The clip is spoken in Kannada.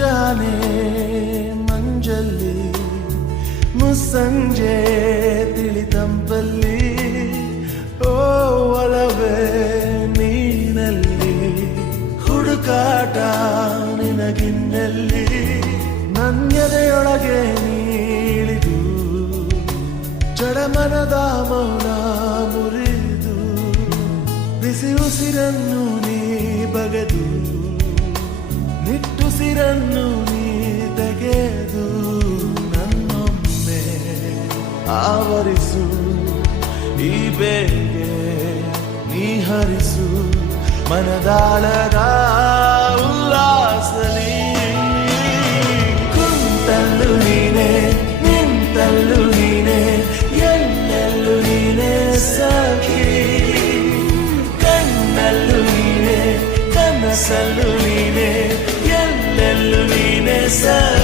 ಮುಂಜಾನೆ ಮಂಜಲ್ಲಿ ಮುಸ್ಸಂಜೆ ತಿಳಿತಂಪಲ್ಲಿ ಓ ಒಲವೇ ನೀನಲ್ಲಿ ಹುಡುಕಾಟ ನಿನಗಿನ್ನಲ್ಲಿ ನನ್ಯದೆಯೊಳಗೆ ನೀಳಿದು ಜಡಮನದ ಮೌನ ಮುರಿದು ಬಿಸಿ ಉಸಿರನ್ನು ನೀ ಬಗೆದು ನಿಟ್ಟುಸಿರನ್ನು ನೀ ತೆಗೆದು ನನ್ನೊಮ್ಮೆ ಆವರಿಸು ಈ ಬೇಗೆ ನೀ ಹರಿಸು ಮನದಾಳದ ಉಲ್ಲಾಸಲಿ ಕುಂತಲ್ಲು ನೀನೆ ನಿಂತಲ್ಲು ನೀನೆ ಎಲ್ಲೆಲ್ಲೂ ನೀನೆ ಸಖಿ ಕಣ್ಣಲ್ಲೂ ನೀನೆ ಕನಸಲ್ಲೂ ನೀನೆ ಎಲ್ಲೆಲ್ಲೂ ನೀನೆ ಸಖಿ